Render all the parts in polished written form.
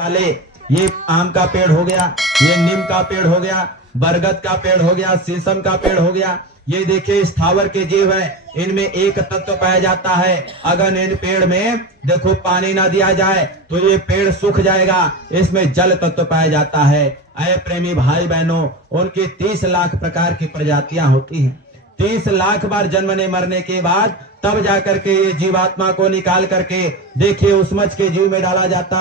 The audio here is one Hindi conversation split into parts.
वाले, ये आम का पेड़ हो गया, ये नीम का पेड़ हो गया, बरगद का पेड़ हो गया, शीशम का पेड़ हो गया। ये देखिए स्थावर के जीव है, इनमें एक तत्व पाया जाता है। अगर इन पेड़ में देखो पानी ना दिया जाए तो ये पेड़ सूख जाएगा, इसमें जल तत्व पाया जाता है। ऐ प्रेमी भाई बहनों, उनकी 30 लाख प्रकार की प्रजातियां होती हैं। 30 लाख बार जन्मने मरने के बाद तब जाकर के ये जीवात्मा को निकाल करके देखिए उसमच के जीव में डाला जाता।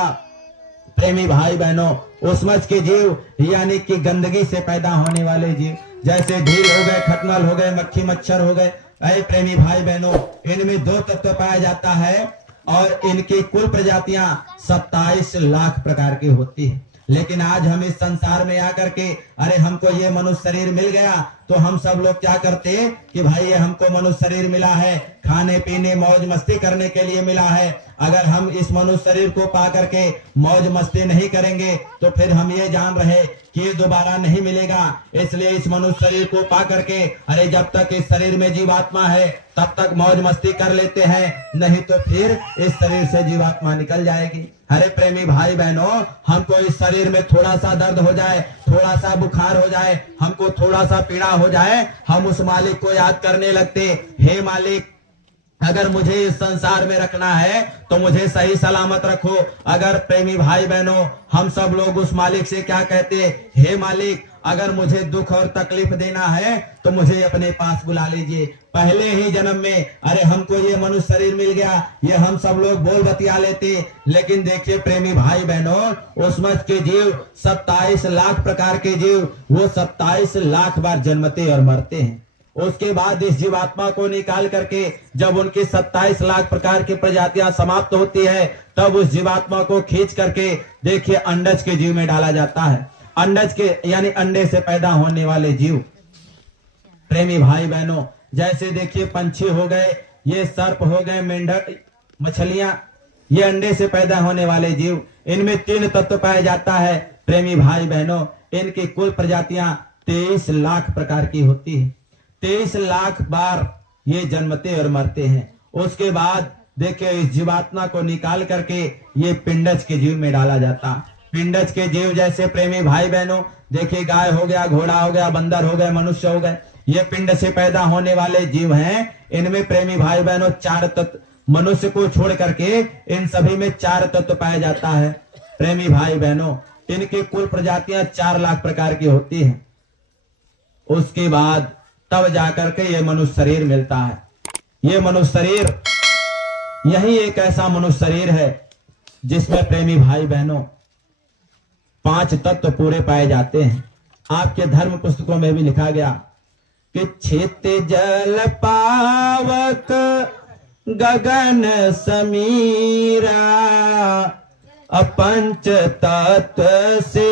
प्रेमी भाई बहनों, उसमच के जीव यानी कि गंदगी से पैदा होने वाले जीव, जैसे ढील हो गए, खटमल हो गए, मक्खी मच्छर हो गए। ऐ प्रेमी भाई बहनों, इनमें 2 तत्व पाया जाता है और इनकी कुल प्रजातियां 27 लाख प्रकार की होती है। लेकिन आज हम इस संसार में आकर के अरे हमको ये मनुष्य शरीर मिल गया, तो हम सब लोग क्या करते कि भाई ये हमको मनुष्य शरीर मिला है, खाने पीने मौज मस्ती करने के लिए मिला है। अगर हम इस मनुष्य शरीर को पा करके मौज मस्ती नहीं करेंगे तो फिर हम ये जान रहे कि ये दोबारा नहीं मिलेगा। इसलिए इस मनुष्य शरीर को पा करके अरे जब तक इस शरीर में जीवात्मा है तब तक मौज मस्ती कर लेते हैं, नहीं तो फिर इस शरीर से जीवात्मा निकल जाएगी। अरे प्रेमी भाई बहनों, हमको इस शरीर में थोड़ा सा दर्द हो जाए, थोड़ा सा बुखार हो जाए, हमको थोड़ा सा पीड़ा हो जाए, हम उस मालिक को याद करने लगते, हे मालिक अगर मुझे इस संसार में रखना है तो मुझे सही सलामत रखो। अगर प्रेमी भाई बहनों, हम सब लोग उस मालिक से क्या कहते, हे मालिक अगर मुझे दुख और तकलीफ देना है तो मुझे अपने पास बुला लीजिए। पहले ही जन्म में अरे हमको ये मनुष्य शरीर मिल गया, ये हम सब लोग बोल बतिया लेते। लेकिन देखिए प्रेमी भाई बहनों, उसमच के जीव 27 लाख प्रकार के जीव, वो 27 लाख बार जन्मते और मरते हैं। उसके बाद इस जीवात्मा को निकाल करके जब उनकी 27 लाख प्रकार की प्रजातियां समाप्त होती है, तब उस जीवात्मा को खींच करके देखिए अंडज के जीव में डाला जाता है। अंडज के यानी अंडे से पैदा होने वाले जीव। प्रेमी भाई बहनों, जैसे देखिए पंछी हो गए, ये सर्प हो गए, मेंढक, मछलियां, ये अंडे से पैदा होने वाले जीव। इनमें 3 तत्व पाया जाता है। प्रेमी भाई बहनों, इनकी कुल प्रजातियां 23 लाख प्रकार की होती है। 23 लाख बार ये जन्मते और मरते हैं। उसके बाद देखिए इस जीवात्मा को निकाल करके ये पिंडज के जीव में डाला जाता। पिंडज के जीव जैसे प्रेमी भाई बहनों, देखिए गाय हो गया, घोड़ा हो गया, बंदर हो गए, मनुष्य हो गए, ये पिंड से पैदा होने वाले जीव हैं। इनमें प्रेमी भाई बहनों 4 तत्व, मनुष्य को छोड़ करके इन सभी में 4 तत्व पाया जाता है। प्रेमी भाई बहनों, इनकी कुल प्रजातियां 4 लाख प्रकार की होती हैं। उसके बाद तब जाकर के ये मनुष्य शरीर मिलता है। ये मनुष्य शरीर, यही एक ऐसा मनुष्य शरीर है जिसमें प्रेमी भाई बहनों 5 तत्व पूरे पाए जाते हैं। आपके धर्म पुस्तकों में भी लिखा गया कि छित जल पावक गगन समीरा, अपंच तत्व से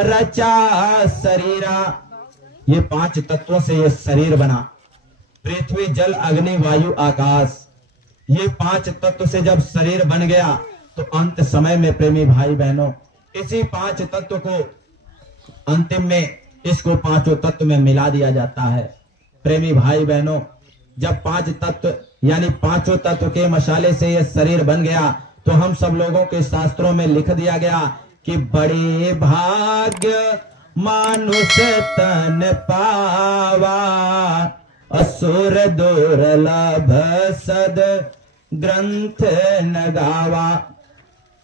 रचा शरीरा। ये 5 तत्वों से ये शरीर बना। पृथ्वी, जल, अग्नि, वायु, आकाश, ये 5 तत्व से जब शरीर बन गया तो अंत समय में प्रेमी भाई बहनों इसी 5 तत्व को अंतिम में इसको 5 तत्व में मिला दिया जाता है। प्रेमी भाई बहनों, जब 5 तत्व यानी 5 तत्व के मसाले से यह शरीर बन गया तो हम सब लोगों के शास्त्रों में लिख दिया गया कि बड़े भाग्य मानुष तन पावा, असुर दुर्लभ सद ग्रंथ न गावा।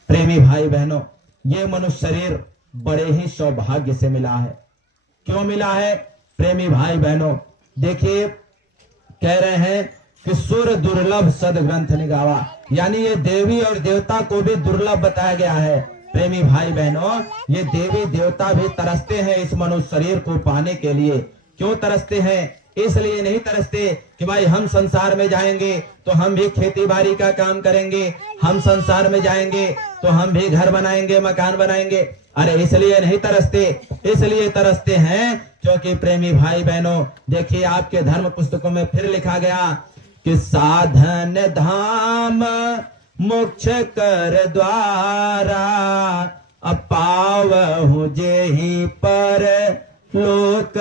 प्रेमी भाई बहनों, ये मनुष्य शरीर बड़े ही सौभाग्य से मिला है। क्यों मिला है प्रेमी भाई बहनों? देखिए कह रहे हैं कि सुर दुर्लभ सद ग्रंथ न गावा, यानी ये देवी और देवता को भी दुर्लभ बताया गया है। प्रेमी भाई बहनों, ये देवी देवता भी तरसते हैं इस मनुष्य शरीर को पाने के लिए। क्यों तरसते हैं? इसलिए नहीं तरसते कि भाई हम संसार में जाएंगे तो हम भी खेती बाड़ी का काम करेंगे, हम संसार में जाएंगे तो हम भी घर बनाएंगे, मकान बनाएंगे। अरे इसलिए नहीं तरसते, इसलिए तरसते हैं क्योंकि प्रेमी भाई बहनों देखिए आपके धर्म पुस्तकों में फिर लिखा गया कि साधन धाम मोक्ष कर द्वारा, अपावहु जेहि पर लोक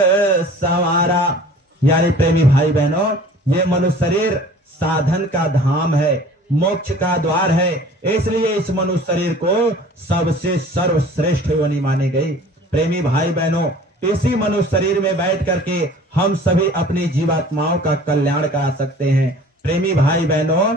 संवारा। यानी प्रेमी भाई बहनों, ये मनुष्य शरीर साधन का धाम है। मोक्ष का द्वार है, इसलिए इस मनुष्य शरीर को सबसे सर्वश्रेष्ठ योनि मानी गई। प्रेमी भाई बहनों, इसी मनुष्य शरीर में बैठ करके हम सभी अपनी जीवात्माओं का कल्याण करा सकते हैं। प्रेमी भाई बहनों,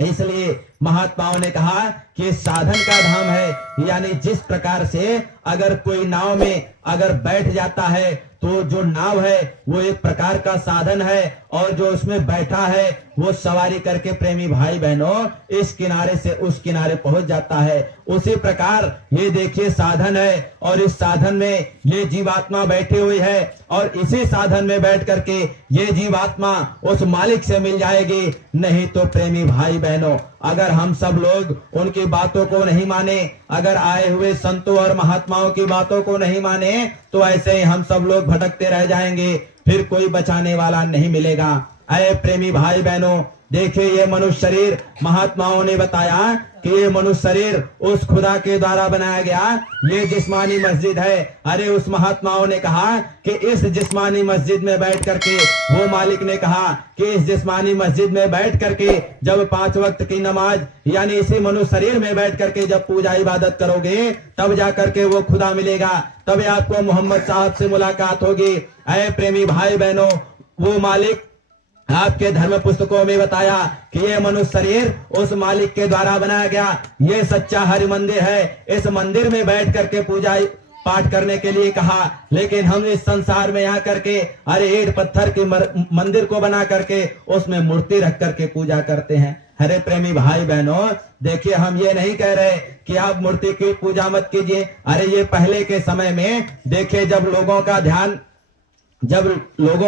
इसलिए महात्माओं ने कहा कि साधन का धाम है, यानी जिस प्रकार से अगर कोई नाव में अगर बैठ जाता है तो जो नाव है वो एक प्रकार का साधन है, और जो उसमें बैठा है वो सवारी करके प्रेमी भाई बहनों इस किनारे से उस किनारे पहुंच जाता है। उसी प्रकार ये देखिए साधन है, और इस साधन में ये जीवात्मा बैठी हुई है, और इसी साधन में बैठ करके ये जीवात्मा उस मालिक से मिल जाएगी। नहीं तो प्रेमी भाई बहनों, अगर हम सब लोग उनकी बातों को नहीं माने, अगर आए हुए संतों और महात्माओं की बातों को नहीं माने, तो ऐसे ही हम सब लोग भटकते रह जाएंगे, फिर कोई बचाने वाला नहीं मिलेगा। अरे प्रेमी भाई बहनों, देखिए ये मनुष्य शरीर महात्माओं ने बताया कि ये मनुष्य शरीर उस खुदा के द्वारा बनाया गया ये जिस्मानी मस्जिद है। अरे उस महात्माओं ने कहा कि इस जिस्मानी मस्जिद में बैठ करके, वो मालिक ने कहा कि इस जिस्मानी मस्जिद में बैठ करके जब 5 वक्त की नमाज यानी इसी मनुष्य शरीर में बैठ करके जब पूजा इबादत करोगे, तब जा करके वो खुदा मिलेगा, तब आपको मोहम्मद साहब से मुलाकात होगी। अरे प्रेमी भाई बहनों, वो मालिक आपके धर्म पुस्तकों में बताया कि ये मनुष्य शरीर उस मालिक के द्वारा बनाया गया ये सच्चा हरि मंदिर है। इस मंदिर में बैठ करके पूजा पाठ करने के लिए कहा, लेकिन हम इस संसार में यहाँ करके अरे ईंट पत्थर के मंदिर को बना करके उसमें मूर्ति रख करके पूजा करते हैं। अरे प्रेमी भाई बहनों, देखिए हम ये नहीं कह रहे कि आप मूर्ति की पूजा मत कीजिए। अरे ये पहले के समय में देखिए जब लोगों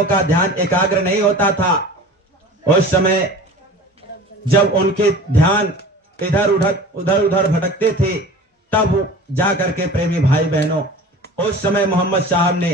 का ध्यान एकाग्र नहीं होता था, उस समय जब उनके ध्यान इधर उधर भटकते थे, तब जा करके प्रेमी भाई बहनों उस समय मोहम्मद साहब ने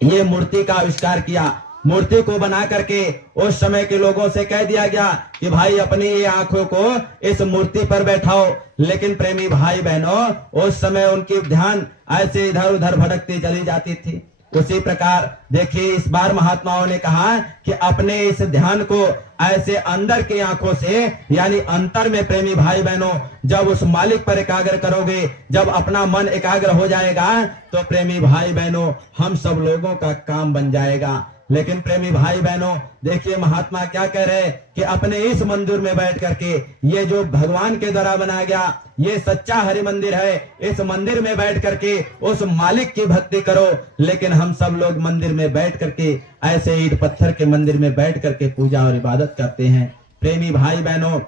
ये मूर्ति का आविष्कार किया। मूर्ति को बना करके उस समय के लोगों से कह दिया गया कि भाई अपनी ये आंखों को इस मूर्ति पर बैठाओ। लेकिन प्रेमी भाई बहनों उस समय उनकी ध्यान ऐसे इधर उधर भटकती चली जाती थी। उसी प्रकार देखिए इस बार महात्माओं ने कहा कि अपने इस ध्यान को ऐसे अंदर की आंखों से यानी अंतर में प्रेमी भाई बहनों जब उस मालिक पर एकाग्र करोगे, जब अपना मन एकाग्र हो जाएगा, तो प्रेमी भाई बहनों हम सब लोगों का काम बन जाएगा। लेकिन प्रेमी भाई बहनों देखिए महात्मा क्या कह रहे हैं कि अपने इस मंदिर में बैठ करके ये जो भगवान के द्वारा बनाया गया ये सच्चा हरि मंदिर है, इस मंदिर में बैठ करके उस मालिक की भक्ति करो। लेकिन हम सब लोग मंदिर में बैठ करके ऐसे ईंट पत्थर के मंदिर में बैठ करके पूजा और इबादत करते हैं। प्रेमी भाई बहनों,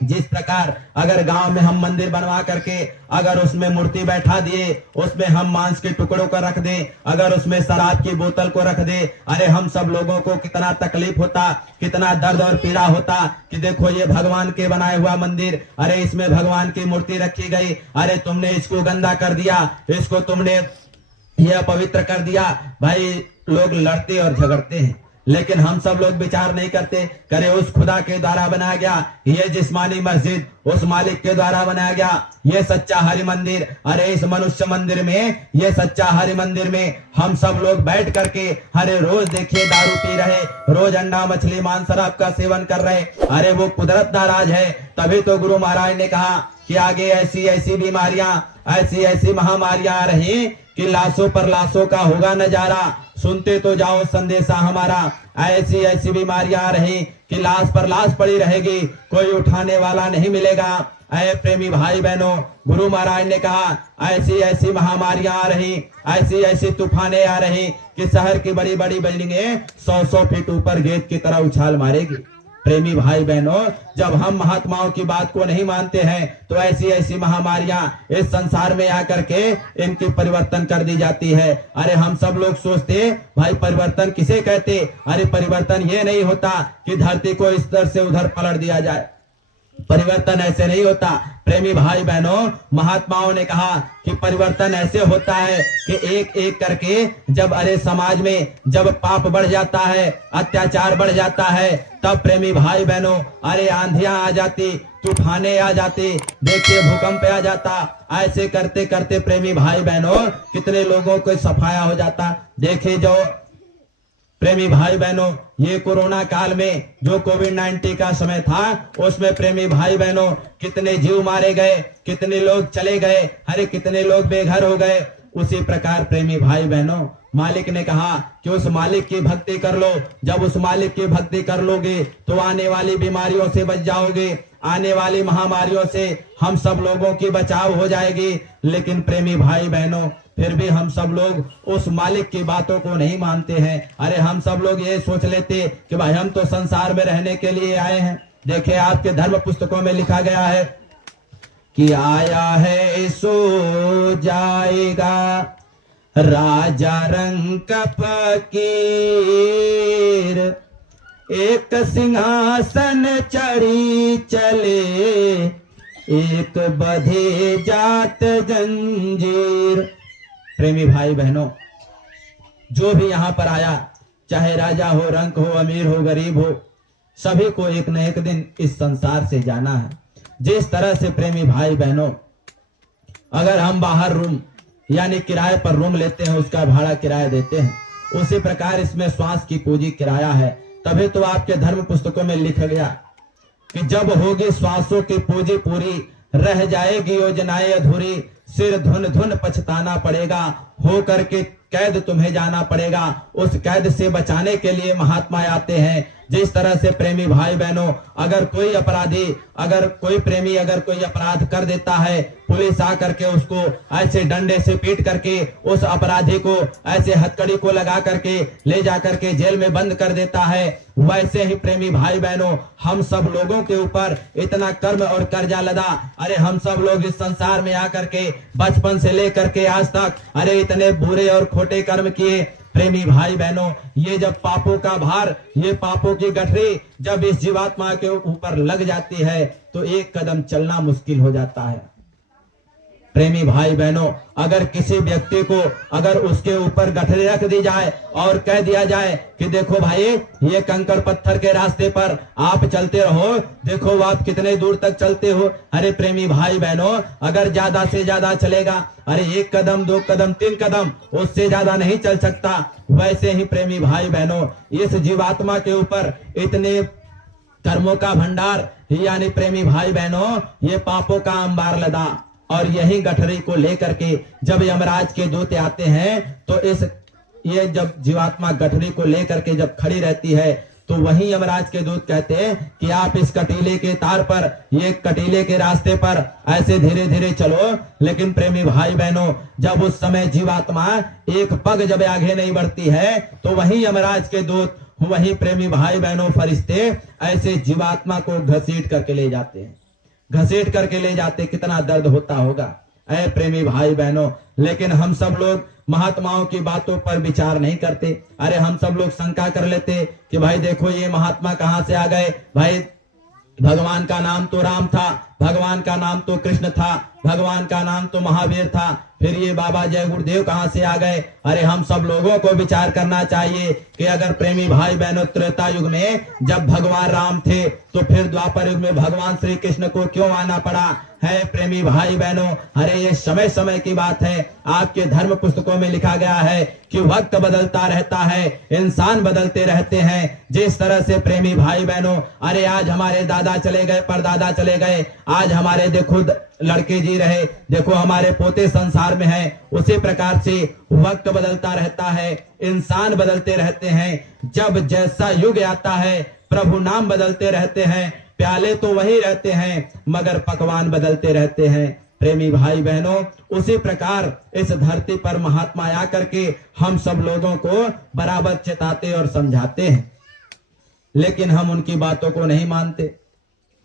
जिस प्रकार अगर गांव में हम मंदिर बनवा करके अगर उसमें मूर्ति बैठा दिए, उसमें हम मांस के टुकड़ों को रख दें, अगर उसमें शराब की बोतल को रख दे, अरे हम सब लोगों को कितना तकलीफ होता, कितना दर्द और पीड़ा होता कि देखो ये भगवान के बनाए हुआ मंदिर, अरे इसमें भगवान की मूर्ति रखी गई, अरे तुमने इसको गंदा कर दिया, इसको तुमने ये अपवित्र कर दिया। भाई लोग लड़ते और झगड़ते हैं, लेकिन हम सब लोग विचार नहीं करते। करे उस खुदा के द्वारा बनाया गया ये जिस्मानी मस्जिद, उस मालिक के द्वारा बनाया गया ये सच्चा हरि मंदिर। अरे इस मनुष्य मंदिर में, ये सच्चा हरि मंदिर में हम सब लोग बैठ करके हरे रोज देखिए दारू पी रहे, रोज अंडा मछली मांस शराब का सेवन कर रहे। अरे वो कुदरत का राज है। तभी तो गुरु महाराज ने कहा कि आगे ऐसी ऐसी बीमारियां, ऐसी ऐसी महामारियां आ रही कि लाशों पर लाशों का होगा नजारा, सुनते तो जाओ संदेशा हमारा। ऐसी ऐसी बीमारियां आ रही कि लाश पर लाश पड़ी रहेगी, कोई उठाने वाला नहीं मिलेगा। ऐ प्रेमी भाई बहनों, गुरु महाराज ने कहा ऐसी ऐसी महामारियां आ रही, ऐसी ऐसी तूफानें आ रही कि शहर की बड़ी बड़ी बिल्डिंगें 100-100 फीट ऊपर गेट की तरह उछाल मारेगी। प्रेमी भाई बहनों, जब हम महात्माओं की बात को नहीं मानते हैं तो ऐसी ऐसी महामारियां इस संसार में आकर के इनकी परिवर्तन कर दी जाती है। अरे हम सब लोग सोचते भाई परिवर्तन किसे कहते? अरे परिवर्तन ये नहीं होता कि धरती को इस तरह से उधर पलट दिया जाए, परिवर्तन ऐसे नहीं होता। प्रेमी भाई बहनों, महात्माओं ने कहा कि परिवर्तन ऐसे होता है कि एक एक करके जब अरे समाज में जब पाप बढ़ जाता है, अत्याचार बढ़ जाता है, तब प्रेमी भाई बहनों अरे आंधियां आ जाती, तूफाने आ जाती, देखिए भूकंप आ जाता। ऐसे करते करते प्रेमी भाई बहनों कितने लोगों को सफाया हो जाता। देखिए जो प्रेमी भाई बहनों, ये कोरोना काल में जो कोविड-19 का समय था, उसमें प्रेमी भाई बहनों कितने जीव मारे गए, कितने लोग चले गए, अरे कितने लोग बेघर हो गए। उसी प्रकार प्रेमी भाई बहनों मालिक ने कहा कि उस मालिक की भक्ति कर लो। जब उस मालिक की भक्ति कर लोगे तो आने वाली बीमारियों से बच जाओगे, आने वाली महामारियों से हम सब लोगों की बचाव हो जाएगी। लेकिन प्रेमी भाई बहनों फिर भी हम सब लोग उस मालिक की बातों को नहीं मानते हैं। अरे हम सब लोग ये सोच लेते कि भाई हम तो संसार में रहने के लिए आए हैं। देखिए आपके धर्म पुस्तकों में लिखा गया है कि आया है सो जाएगा राजा रंग फकीर, एक सिंहासन चढ़ी चले, एक बधे जात जंजीर। प्रेमी भाई बहनों, जो भी यहाँ पर आया, चाहे राजा हो, रंक हो, अमीर हो, गरीब हो, सभी को एक न एक दिन इस संसार से जाना है। जिस तरह से प्रेमी भाई बहनों अगर हम बाहर रूम यानी किराए पर रूम लेते हैं, उसका भाड़ा किराया देते हैं, उसी प्रकार इसमें श्वास की पूंजी किराया है। तभी तो आपके धर्म पुस्तकों में लिखा गया कि जब होगी श्वासों की पूंजी पूरी, रह जाएगी योजनाएं अधूरी, सिर धुन धुन पछताना पड़ेगा, हो करके कैद तुम्हें जाना पड़ेगा। उस कैद से बचाने के लिए महात्मा आते हैं। जिस तरह से प्रेमी भाई बहनों अगर कोई अपराधी, अगर कोई प्रेमी अगर कोई अपराध कर देता है, पुलिस आकर के उसको ऐसे डंडे से पीट करके उस अपराधी को ऐसे हथकड़ी को लगा करके ले जा करके जेल में बंद कर देता है, वैसे ही प्रेमी भाई बहनों हम सब लोगों के ऊपर इतना कर्म और कर्जा लदा। अरे हम सब लोग इस संसार में आकर के बचपन से लेकर के आज तक अरे इतने बुरे और खोटे कर्म किए। प्रेमी भाई बहनों ये जब पापों का भार, ये पापों की गठरी जब इस जीवात्मा के ऊपर लग जाती है तो एक कदम चलना मुश्किल हो जाता है। प्रेमी भाई बहनों अगर किसी व्यक्ति को अगर उसके ऊपर गठरी रख दी जाए और कह दिया जाए कि देखो भाई ये कंकड़ पत्थर के रास्ते पर आप चलते रहो, देखो आप कितने दूर तक चलते हो। अरे प्रेमी भाई बहनों अगर ज्यादा से ज्यादा चलेगा, अरे 1 कदम 2 कदम 3 कदम, उससे ज्यादा नहीं चल सकता। वैसे ही प्रेमी भाई बहनों इस जीवात्मा के ऊपर इतने कर्मों का भंडार यानी प्रेमी भाई बहनों ये पापों का अंबार लदा। और यही गठरी को लेकर के जब यमराज के दूत आते हैं तो ये जब जीवात्मा गठरी को लेकर के जब खड़ी रहती है तो वही यमराज के दूत कहते हैं कि आप इस कटीले के तार पर, ये कटीले के रास्ते पर ऐसे धीरे धीरे चलो। लेकिन प्रेमी भाई बहनों जब उस समय जीवात्मा एक पग जब आगे नहीं बढ़ती है तो वही यमराज के दूत, वही प्रेमी भाई बहनों फरिश्ते ऐसे जीवात्मा को घसीट करके ले जाते हैं, घसीट करके ले जाते। कितना दर्द होता होगा ऐ प्रेमी भाई बहनों। लेकिन हम सब लोग महात्माओं की बातों पर विचार नहीं करते। अरे हम सब लोग शंका कर लेते कि भाई देखो ये महात्मा कहां से आ गए, भाई भगवान का नाम तो राम था, भगवान का नाम तो कृष्ण था, भगवान का नाम तो महावीर था, फिर ये बाबा जय गुरुदेव कहां से आ गए। अरे हम सब लोगों को विचार करना चाहिए कि अगर प्रेमी भाई बहनों त्रेता युग में जब भगवान राम थे तो फिर द्वापर युग में भगवान श्री कृष्ण को क्यों आना पड़ा है। प्रेमी भाई बहनों अरे ये समय समय की बात है। आपके धर्म पुस्तकों में लिखा गया है कि वक्त बदलता रहता है, इंसान बदलते रहते हैं। जिस तरह से प्रेमी भाई बहनों अरे आज हमारे दादा चले गए, परदादा चले गए, आज हमारे देखो लड़के जी रहे, देखो हमारे पोते संसार में हैं, उसी प्रकार से वक्त बदलता रहता है, इंसान बदलते रहते हैं। जब जैसा युग आता है प्रभु नाम बदलते रहते हैं, प्याले तो वही रहते हैं मगर पकवान बदलते रहते हैं। प्रेमी भाई बहनों उसी प्रकार इस धरती पर महात्मा आकर के हम सब लोगों को बराबर चेताते और समझाते हैं, लेकिन हम उनकी बातों को नहीं मानते।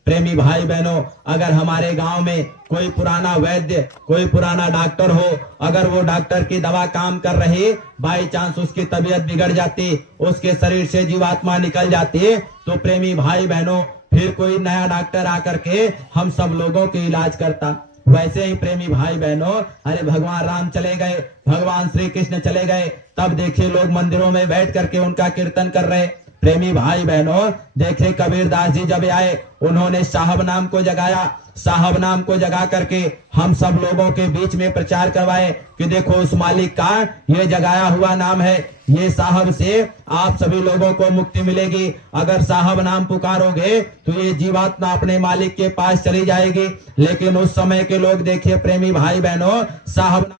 प्रेमी भाई बहनों अगर हमारे गांव में कोई पुराना वैद्य, कोई पुराना डॉक्टर हो, अगर वो डॉक्टर की दवा काम कर रही, बाई चांस उसकी तबीयत बिगड़ जाती, उसके शरीर से जीवात्मा निकल जाती, तो प्रेमी भाई बहनों फिर कोई नया डॉक्टर आकर के हम सब लोगों के इलाज करता। वैसे ही प्रेमी भाई बहनों अरे भगवान राम चले गए, भगवान श्री कृष्ण चले गए, तब देखिए लोग मंदिरों में बैठ करके उनका कीर्तन कर रहे। प्रेमी भाई बहनों देखे कबीरदास जी जब आए उन्होंने साहब नाम को जगाया, साहब नाम को जगा करके हम सब लोगों के बीच में प्रचार करवाए कि देखो उस मालिक का ये जगाया हुआ नाम है ये साहब से आप सभी लोगों को मुक्ति मिलेगी। अगर साहब नाम पुकारोगे तो ये जीवात्मा अपने मालिक के पास चली जाएगी। लेकिन उस समय के लोग देखिए प्रेमी भाई बहनों, साहब